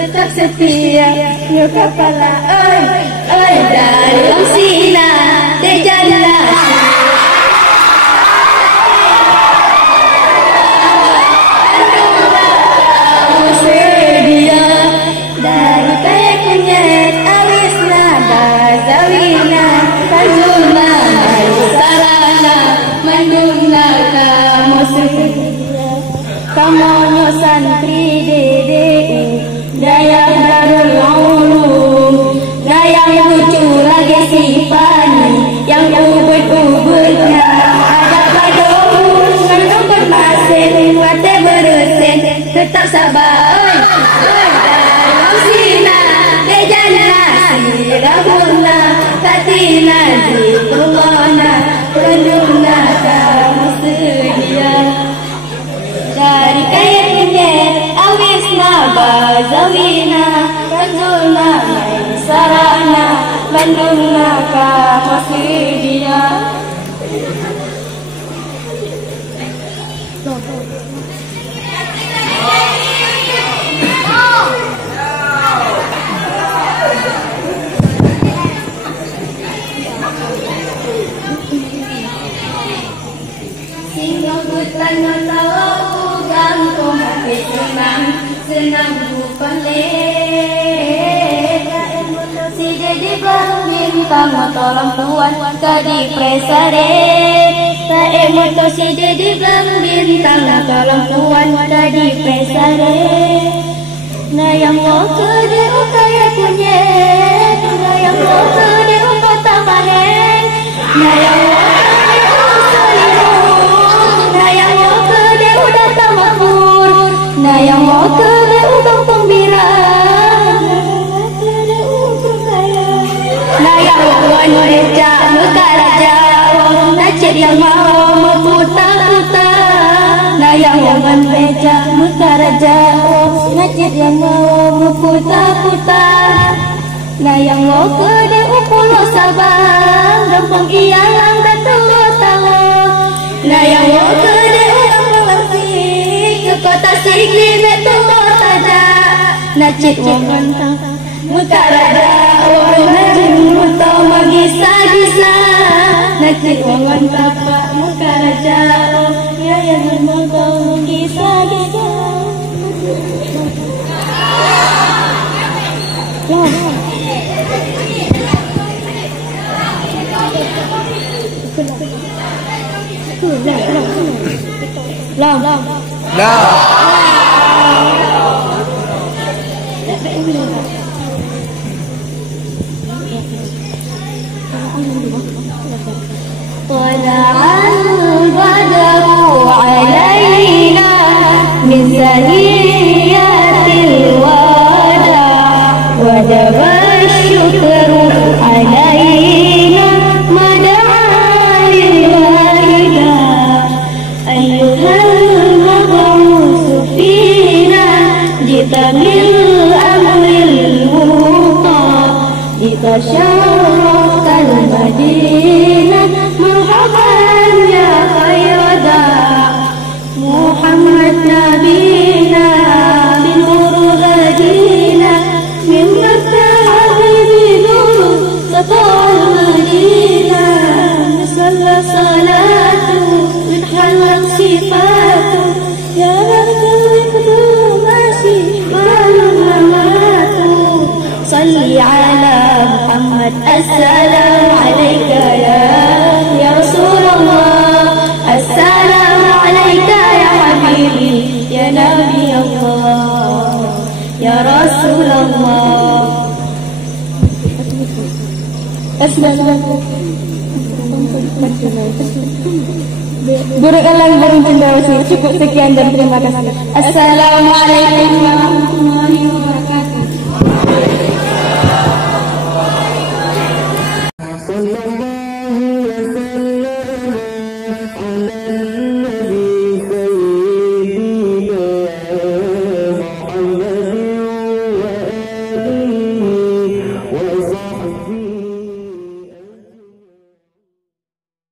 Tetap setia, yo kepala, oi, dalam sina, de jalan. Sedia dari kayak kunyit, alisna, bazawina, kazuna, sarana, manduna, kamu sedia, kamu santri dede. Daya Darul Ulum, daya lucu lagi sipani, yang ubud-ubudnya ada badomu, menungkut masin, wate berusin, tetap sabar, dalam sina, dejana, sirahuna, katina, zikrulana, penduna, kamu sedia. Dari kaya kunyit, awisna, bazawina, kazulna, sarana, bandungna, kamu sedia. Singgung hutan notau gantung hati senang bukan leka. Si jadi bintang tolong tuan kadi presare. Ta emoto si jadi bintang tolong tuan kadi presare. Nah yang mau kede ukaya kunyit, nah yang mau kede ukata maheng, nah yang mau yang mau kede utang pembira, nah yang mau beca muka raja, nacir yang mau memuta-muta, nah yang mau beca muka raja, nacir yang mau memuta-muta, nah yang mau kede pulau Sabang, rempong iyalang dan tahu, nah yang mau kede kota Sigli metu kota da, nacit wong ganteng muka rada, wong najin muto magisa-gisa, nacit wong ganteng muka raja, ya yang muto magisa-gisa. Wala'al badaru alaina min saniyatil wada, wajaba syukru alaina mada'alil wahida, ayyuhal mab'usu fina jita bil amril muta, jita syaraftal madinah marhaban السلام عليك يا رسول الله السلام عليك يا حبيبي يا نبي الله يا رسول الله Berikanlah barang cendrawasih. Cukup sekian dan terima kasih. Assalamualaikum warahmatullahi wabarakatuh.